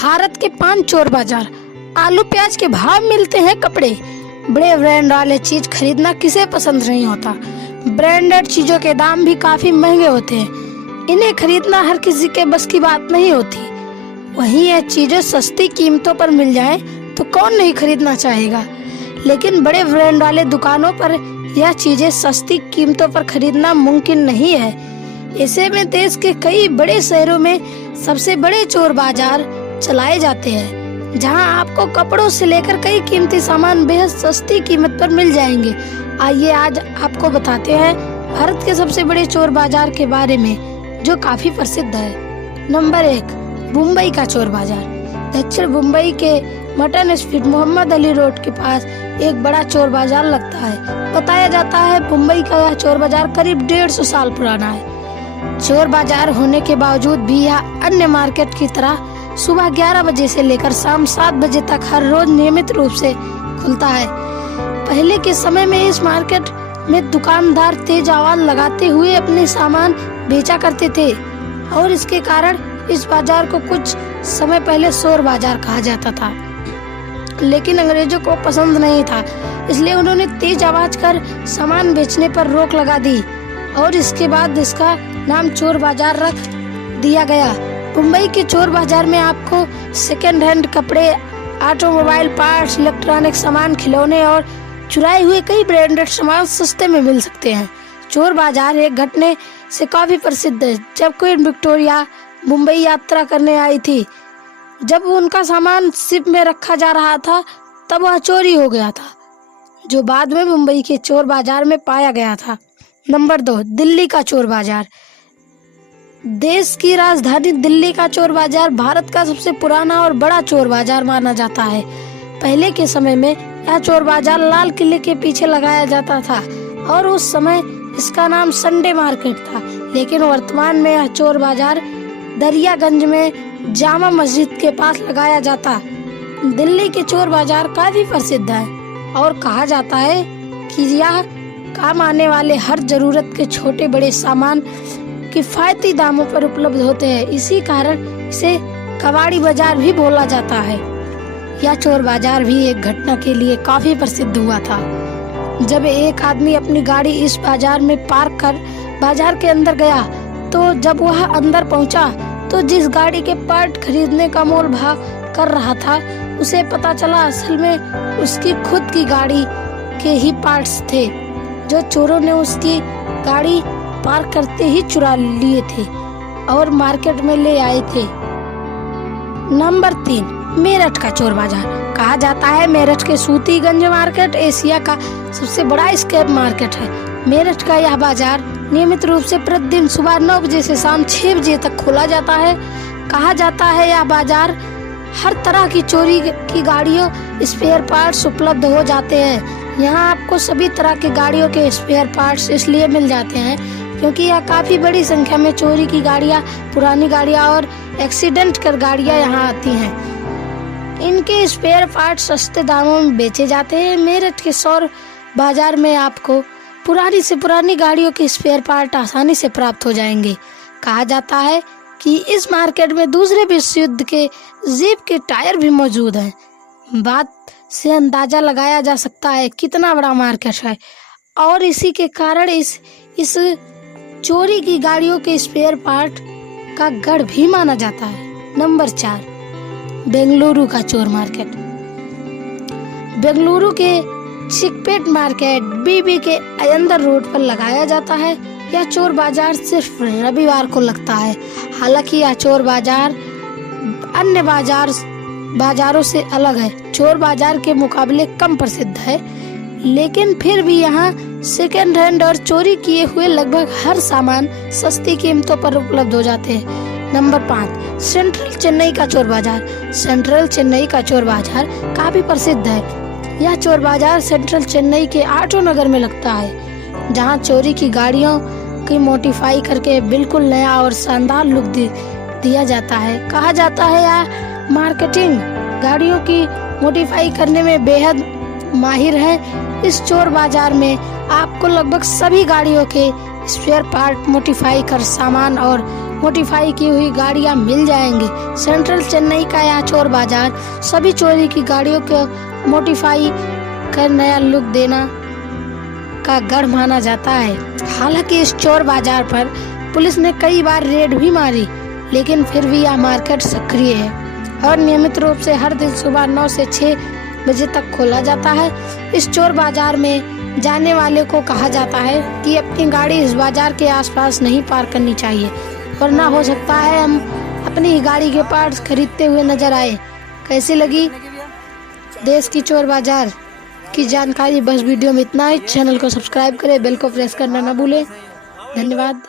भारत के 5 चोर बाजार। आलू प्याज के भाव मिलते हैं कपड़े। बड़े ब्रांड वाले चीज खरीदना किसे पसंद नहीं होता। ब्रांडेड चीजों के दाम भी काफी महंगे होते हैं। इन्हें खरीदना हर किसी के बस की बात नहीं होती। वहीं यह चीजें सस्ती कीमतों पर मिल जाए तो कौन नहीं खरीदना चाहेगा। लेकिन बड़े ब्रांड वाले दुकानों पर यह चीजें सस्ती कीमतों पर खरीदना मुमकिन नहीं है। ऐसे में देश के कई बड़े शहरों में सबसे बड़े चोर बाजार चलाए जाते हैं, जहां आपको कपड़ों से लेकर कई कीमती सामान बेहद सस्ती कीमत पर मिल जाएंगे। आइए आज आपको बताते हैं भारत के सबसे बड़े चोर बाजार के बारे में, जो काफी प्रसिद्ध है। नंबर 1, मुंबई का चोर बाजार। दक्षिण मुंबई के mutton street Mohammed Ali road के पास एक बड़ा चोर बाजार लगता है। बताया जाता है मुंबई का यह चोर बाजार करीब 150 साल पुराना है। चोर बाजार होने के बावजूद भी यह अन्य मार्केट की तरह सुबह 11 बजे से लेकर शाम 7 बजे तक हर रोज नियमित रूप से खुलता है। पहले के समय में इस मार्केट में दुकानदार तेज आवाज लगाते हुए अपने सामान बेचा करते थे और इसके कारण इस बाजार को कुछ समय पहले चोर बाजार कहा जाता था। लेकिन अंग्रेजों को पसंद नहीं था, इसलिए उन्होंने तेज आवाज कर सामान बेचने पर रोक लगा दी और इसके बाद इसका नाम चोर बाजार रख दिया गया। मुंबई के चोर बाजार में आपको सेकेंड हैंड कपड़े, ऑटोमोबाइल पार्ट्स, इलेक्ट्रॉनिक सामान, खिलौने और चुराए हुए कई ब्रांडेड सामान सस्ते में मिल सकते हैं। चोर बाजार एक घटने से काफी प्रसिद्ध है। जब क्वीन विक्टोरिया मुंबई यात्रा करने आई थी, जब उनका सामान शिप में रखा जा रहा था तब वह चोरी हो गया था, जो बाद में मुंबई के चोर बाजार में पाया गया था। नंबर 2, दिल्ली का चोर बाजार। देश की राजधानी दिल्ली का चोर बाजार भारत का सबसे पुराना और बड़ा चोर बाजार माना जाता है। पहले के समय में यह चोर बाजार लाल किले के पीछे लगाया जाता था और उस समय इसका नाम संडे मार्केट था। लेकिन वर्तमान में यह चोर बाजार दरियागंज में जामा मस्जिद के पास लगाया जाता। दिल्ली के चोर बाजार काफी प्रसिद्ध है और कहा जाता है कि यह काम आने वाले हर जरूरत के छोटे बड़े सामान किफायती दामों पर उपलब्ध होते हैं। इसी कारण इसे कबाड़ी बाजार भी बोला जाता है। यह चोर बाजार भी एक घटना के लिए काफी प्रसिद्ध हुआ था। जब एक आदमी अपनी गाड़ी इस बाजार में पार्क कर बाजार के अंदर गया, तो जब वह अंदर पहुंचा तो जिस गाड़ी के पार्ट खरीदने का मोल भाव कर रहा था, उसे पता चला असल में उसकी खुद की गाड़ी के ही पार्ट्स थे, जो चोरों ने उसकी गाड़ी पार्क करते ही चुरा लिए थे और मार्केट में ले आए थे। नंबर 3, मेरठ का चोर बाजार। कहा जाता है मेरठ के सूतीगंज मार्केट एशिया का सबसे बड़ा स्क्रैप मार्केट है। मेरठ का यह बाजार नियमित रूप से प्रतिदिन सुबह 9 बजे से शाम 6 बजे तक खोला जाता है। कहा जाता है यह बाजार हर तरह की चोरी की गाड़ियों स्पेयर पार्ट्स उपलब्ध हो जाते हैं। यहाँ आपको सभी तरह की गाड़ियों के स्पेयर पार्ट्स इसलिए मिल जाते हैं क्योंकि यह काफी बड़ी संख्या में चोरी की गाड़ियाँ, पुरानी गाड़ियाँ और एक्सीडेंट कर गाड़ियाँ यहाँ आती हैं। इनके स्पेयर पार्ट्स सस्ते दामों में बेचे जाते हैं। मेरठ के चोर बाजार में आपको पुरानी से पुरानी गाड़ियों के स्पेयर पार्ट आसानी से प्राप्त हो जाएंगे। कहा जाता है कि इस मार्केट में दूसरे विश्व युद्ध के जीप के टायर भी मौजूद हैं। बात से अंदाजा लगाया जा सकता है कितना बड़ा मार्केट है और इसी के कारण इस चोरी की गाड़ियों के स्पेयर पार्ट का गढ़ भी माना जाता है। नंबर 4, बेंगलुरु का चोर मार्केट। बेंगलुरु के चिकपेट मार्केट बीबी के अयंदर रोड पर लगाया जाता है। यह चोर बाजार सिर्फ रविवार को लगता है। हालांकि यह चोर बाजार अन्य बाजारों से अलग है, चोर बाजार के मुकाबले कम प्रसिद्ध है, लेकिन फिर भी यहाँ सेकेंड हैंड और चोरी किए हुए लगभग हर सामान सस्ती कीमतों पर उपलब्ध हो जाते हैं। नंबर 5, सेंट्रल चेन्नई का चोर बाजार। सेंट्रल चेन्नई का चोर बाजार काफी प्रसिद्ध है। यह चोर बाजार सेंट्रल चेन्नई के आटो नगर में लगता है, जहाँ चोरी की गाड़ियों की मोडिफाई करके बिल्कुल नया और शानदार लुक दिया जाता है। कहा जाता है यह मार्केटिंग गाड़ियों की मोडिफाई करने में बेहद माहिर है। इस चोर बाजार में आपको लगभग सभी गाड़ियों के स्पेयर पार्ट, मोडिफाई कर सामान और मोडिफाई की हुई गाड़ियां मिल जाएंगे। सेंट्रल चेन्नई का यह चोर बाजार सभी चोरी की गाड़ियों को मोडिफाई कर नया लुक देना का गढ़ माना जाता है। हालांकि इस चोर बाजार पर पुलिस ने कई बार रेड भी मारी, लेकिन फिर भी यह मार्केट सक्रिय है और नियमित रूप से हर दिन सुबह 9 से 6 बजे तक खोला जाता है। इस चोर बाजार में जाने वाले को कहा जाता है कि अपनी गाड़ी इस बाजार के आसपास नहीं पार्क करनी चाहिए, वरना हो सकता है हम अपनी गाड़ी के पार्ट्स खरीदते हुए नजर आए। कैसी लगी देश की चोर बाजार की जानकारी? बस वीडियो में इतना ही। चैनल को सब्सक्राइब करें, बेल को प्रेस करना ना भूलें। धन्यवाद।